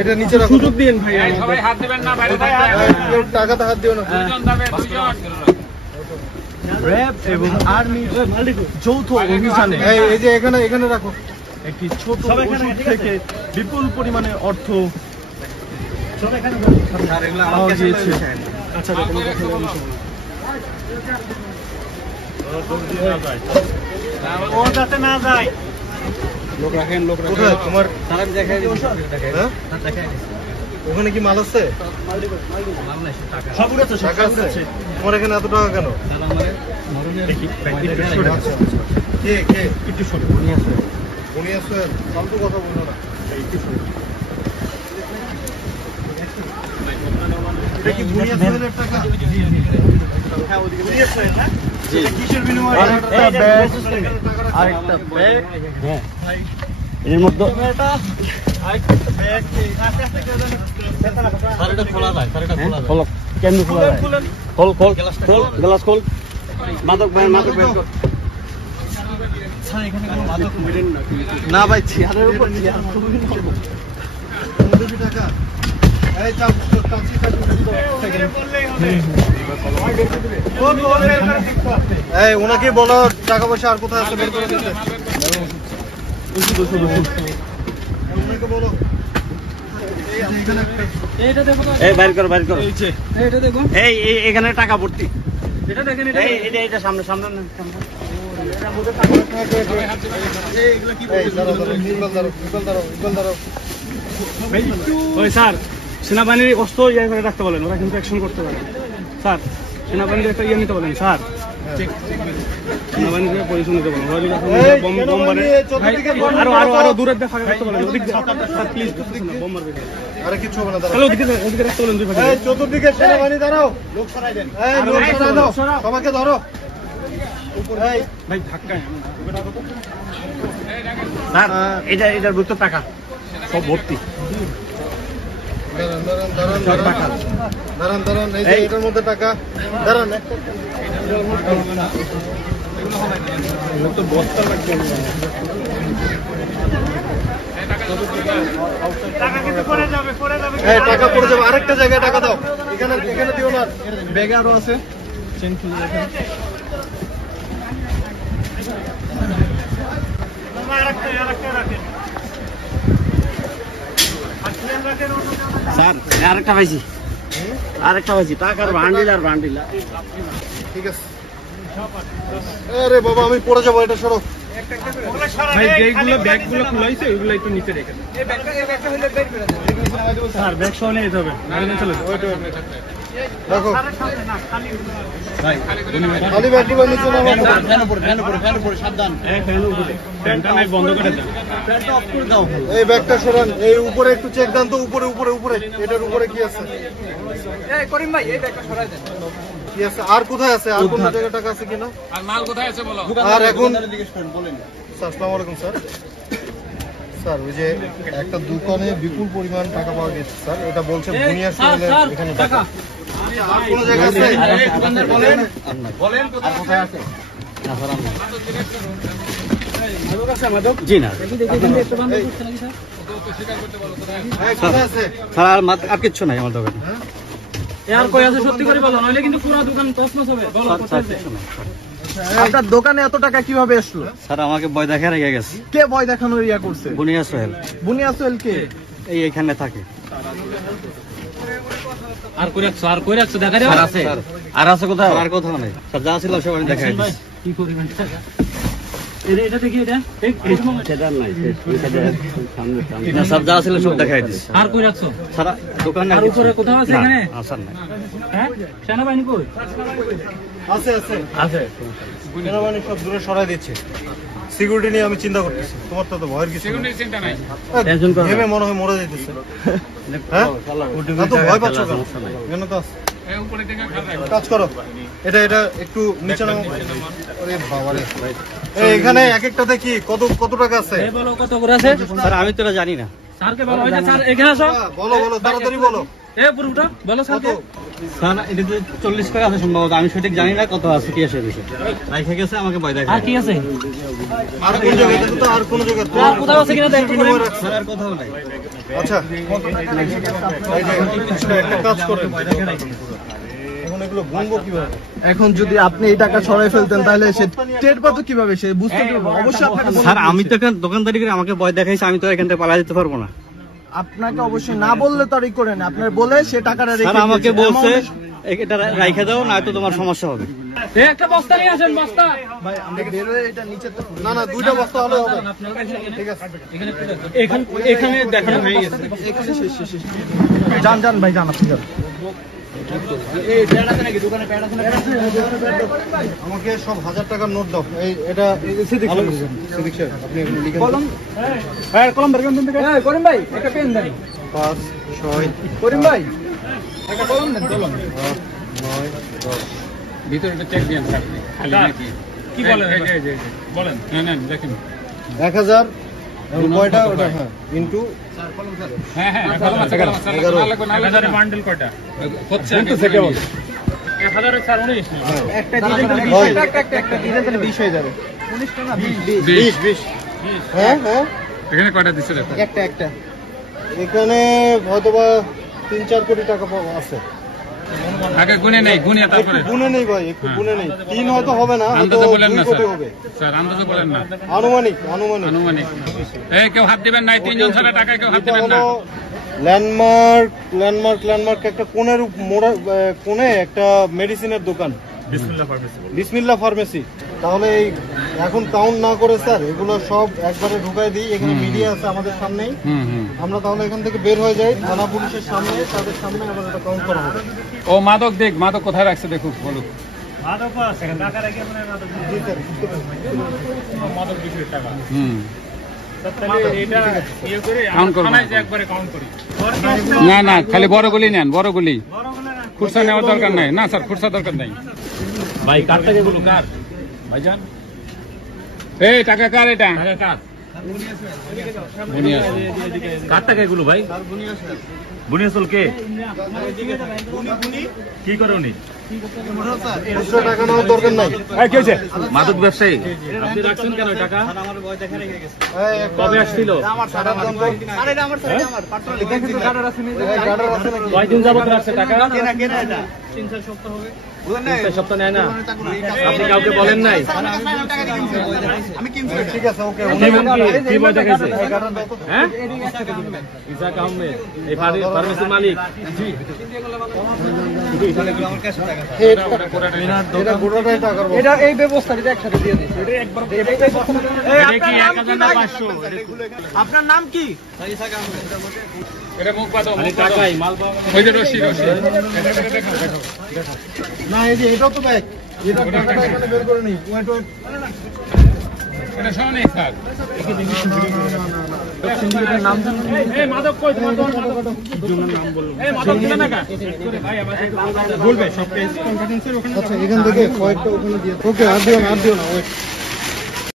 এটা নিচে রাখো, সুযোগ দিন ভাই, সবাই হাত দিবেন না, বাইরে টাকাতে হাত দিও না। র‍্যাব এবং আর্মি যৌথ অভিযানে এই যে এখানে রাখো একটি ছোট ওষুধ থেকে বিপুল পরিমাণে অর্থ পাওয়া গিয়েছে। আচ্ছা ও যাতে না যায়, লোক রাখেন তোমার ওখানে কি মাল আছে? টাকা আছে তোমার এখানে? এত টাকা কেন? ফালতু কথা বলো না। এটা কি বুনিয়া সোহেলের টাকা? কিসের বিনিময়ে? আরেকটা ব্যাগ, এর মধ্যে খোলা যায়, কেমনি খোলা যায়? খোল গ্লাস খোল। মাদক ভাই না ভাই, চেয়ারের উপর টাকা। ওনাকে বলো টাকা পয়সা আর কোথায় আছে বের করে দিতে। এখানে টাকা ভর্তি, সামনে স্যার সেনাবাহিনীর অস্ত্র ইয়ে করে রাখতে বলেন, ওরা কিন্তু অ্যাকশন করতে পারে। স্যার সেনাবাহিনীর একটা ইয়ে নিতে বলেন স্যার, সেনাবাহিনীর পজিশন নিতে বলেন। আরো দূরের দেখা রাখতে বলেন, প্লিজ বোম মারবে। আরে কিছু হবে না, ওদিকে রাখতে বলেন। চতুর্দিকে সেনাবাহিনী দাঁড়াও, লোক সরাই দেন, সবাইকে ধরো। ভাই ধাক্কায় স্যার, এটার ভিতর টাকা সব ভর্তি। দাঁড়ান, এটার মধ্যে টাকা। দাঁড়ান, বস্তা লাগবে। টাকা পড়ে যাবে, আরেকটা জায়গায় টাকা দাও। এখানে দিও না, ব্যাগে আরো আছে। স্যার আরেকটা পাইছি টাকার বান্ডিল। ঠিক আছে। আরে বাবা, আমি পড়ে যাবো, এটা সরো। ভাই ব্যাগগুলো খুলাইছে, ওইগুলো একটু নিচে রেখে দেন। স্যার ব্যাগ সহ নিয়ে যেতে হবে, নাহলে চলে যাবে। দেখো ভাই, খালি ব্যাগগুলো নিচে নামাও। ফ্যান উপরে সাবধান। ফ্যানটা নাই, বন্ধ করে দেন, ফ্যানটা অফ করে দাও। এই ব্যাগটা সরান, এই উপরে একটু চেক দেন তো। উপরে এটার উপরে কি আছে? এই করিম ভাই, এই ব্যাগটা সরাই দেন। কি আছে? আর কোথায় আছে? আর কোন জায়গায় টাকা আছে কিনা? আর মাল কোথায় আছে বলো। আর এখন বলেন স্যার। আসসালামু আলাইকুম স্যার। স্যার ওই যে একটা দোকানে বিপুল পরিমাণ টাকা পাওয়া গেছে স্যার, এটা বলছেন বুনিয়া সোহেলের এখানে টাকা। আর কোন জায়গায় আছে? দোকানদার বলেন কোথায় আছে? না স্যার, মাদক আছে? মাদক জি না। স্যার আর কিচ্ছু নাই আমার দোকানে। আর কই আছে সত্যি করে বলো, নইলে কিন্তু পুরো দোকান তছনছ হবে। বলো কোথায় আছে? আপনার দোকানে এত টাকা কিভাবে আসলো? স্যার আমাকে ভয় দেখা রেখে গেছে। কে ভয় দেখানোর ইয়া করছে? বুনিয়া সোহেল কে? এইখানে থাকে। আর কই রাখছো দেখা দাও। আর আছে কোথায়? আর কোথাও নাই স্যার, যা ছিল সব আমি দেখাই দিছি। কি করিবেন টাকা? এটা দেখি, এটা সেটা নাই, সামনে না সব যা ছিল সব দেখাই দিছি। আর কই রাখছো? স্যার দোকানে। আর উপরে কোথাও আছে? এখানে স্যার নাই। হ্যাঁ, সেনাবাহিনী কই আছে? সেনাবাহিনী সব দূরে সরাই দিচ্ছে। সিকিউরিটি নিয়ে আমি চিন্তা করতেছি। তোমার তো ভয়ের কিছু নাই। ভেবে মনে হয় মরে যাইতেছে। হ্যাঁ, এত ভয় পাচ্ছ কেন? কাজ করো, এটা একটু নিচে নামো। আরে বাবা রে, এখানে এক একটাতে কি কত টাকা আছে? বলো কত করে আছে? স্যার আমি তো এটা জানি না। স্যারকে বলো। স্যার এখানে আসো, বলো তাড়াতাড়ি বলো। স্যার এটা তো 40 করে আছে সম্ভবত, আমি সঠিক জানি না কত আছে কি আছে বিষয় রাইখা গেছে আমাকে ভয় দেখায়। আর কি আছে? আর কোন জায়গায় দেখো তো, আর কোন জায়গায় তো আর কোথাও আছে কিনা দেখো। স্যার আর কোথাও নাই। আচ্ছা এই যে একটা কাজ করেন, এখন এগুলো গুনবো কিভাবে? এখন যদি আপনি এই টাকা ছড়াই ফেলতেন তাহলে সে টের পাতো কিভাবে, সে বুঝতে পারবে? অবশ্যই আপনাকে স্যার আমি তো এখানে দোকানদারি করে আমাকে ভয় দেখাইছে, আমি তো এখান থেকে পালা যেতে পারবো না। আপনাকে অবশ্যই না বললে তো আর ই করে না, আপনার বলে সে টাকাটা রেখে স্যার আমাকে দিয়েছে। বলছে Amount- এটা রাইখা দাও, না তো তোমার সমস্যা হবে। একটা বস্তা নিয়ে আসেন, বস্তা। ভাই আমরা বের হয়ে এটা নিচে তো না না, দুইটা বস্তা হলে হবে। ঠিক আছে, এখানে দেখানো হয়ে গেছে। এখানে শেষ শেষ শেষ। যান যান ভাই, যান আপনি যান। আমাকে সব 1000 টাকার নোট দাও। এই এটা সিদ্দিক সাহেব, আপনি লিখেন। কলম, হ্যাঁ কলম বের করুন থেকে। হ্যাঁ করিম ভাই একটা পেন দেন। 5 6 করিম ভাই একটা কলম দেন, কলম। 8 9 10। ভিতরে চেক দিন স্যার, খালি নাকি কি বলেন? বলেন, না দেখেন। 1000 কয়টা ওটা? হ্যাঁ ইনটু হ্যাঁ 11 বান্ডেল কয়টা হচ্ছে? কিন্তু থেকে বল 1000 স্যার 19 একটা দিলে তাহলে 20 একটা দিলে তাহলে 20 হয়ে যাবে। 19 টা না 20 20। হ্যাঁ হ্যাঁ, এখানে কয়টা দিছে দেখো। একটা এখানে হয়তোবা 3-4 কোটি টাকা আছে। আগে গুনে নেই, গুনে তারপরে একটু গুনে নেই ভাই, একটু গুনে নেই। 3 হয়তো হবে না, হয়তো আন্দাজে বলেন 2 না কোটি স্যার। হবে। স্যার আন্দাজে বলেন না, আনুমানিক এই কেউ হাত দিবেন না, তিনজন ছাড়া টাকা কেউ হাত এটা দিবেন না। হলো ল্যান্ডমার্ক একটা কোণের কোণে একটা মেডিসিনের দোকান, বিসমিল্লাহ ফার্মেসি। তাহলে এই এখন কাউন্ট না করে স্যার এগুলো সব একবারে ঢুকাই দিই। এখানে মিডিয়া আছে আমাদের সামনেই, আমরা তাহলে এখান থেকে বের হয়ে যাই থানা পুলিশের সামনে, তাদের সামনে আবার এটা কাউন্ট করা হবে। ও মাদক দেখ, মাদক কোথায় রাখছে দেখুক, বলুক। না না, খালি বড় গুলি নেন, বড় গুলি। খুরসা নেওয়ার দরকার নাই। না স্যার, খুরসা দরকার নাই। ভাই কার টাকা গুলো কার? ভাইজান এই টাকা কার? এটা বুনিয়াস। কার টাকা এগুলো ভাই? বুনিয়াসল কে? কি করে উনি? 500 টাকা নেওয়ার দরকার নাই। মাদক ব্যবসায়ী। আপনি রাখছেন কেন টাকা? এই কবে আসছিল? টাকার দাম তো- এই গার্ডার আছে নাকি? কয়দিন যাবত রাখছে টাকা? সপ্তাহ নেয় না? আপনি কাউকে বলেন নাই? ঠিক আছে, ওকে। কি ভয় দেখাইছে? এই গার্ডার দাও তো। হ্যাঁ? ইসাক আহমেদ, এই ফার্মেসির মালিক। এটা গোটাটাই টাকার বস্তা। এটা এই ব্যবস্থা এটা একসাথে দিয়ে দিই। এটা একবার এটা কি 1000 না 500? আপনার নাম কি? এটা মুখ বাঁধো, খালি মুখ বাঁধো। টাকাই মাল পাওয়া। ওই যে রশি। না এই যে এটাও তো ব্যাগ, এটা টাকাটা এখানে বের করে নিই। ওয়েট এটা শোনো নেই স্যার। নাম জানেন? এই মাদক কই তোমার? এই মাদক দিলে না কা? আচ্ছা, এখান থেকে কয়েকটা ওখানে দিয়ে। ওকে, আর দিও না ওয়েট।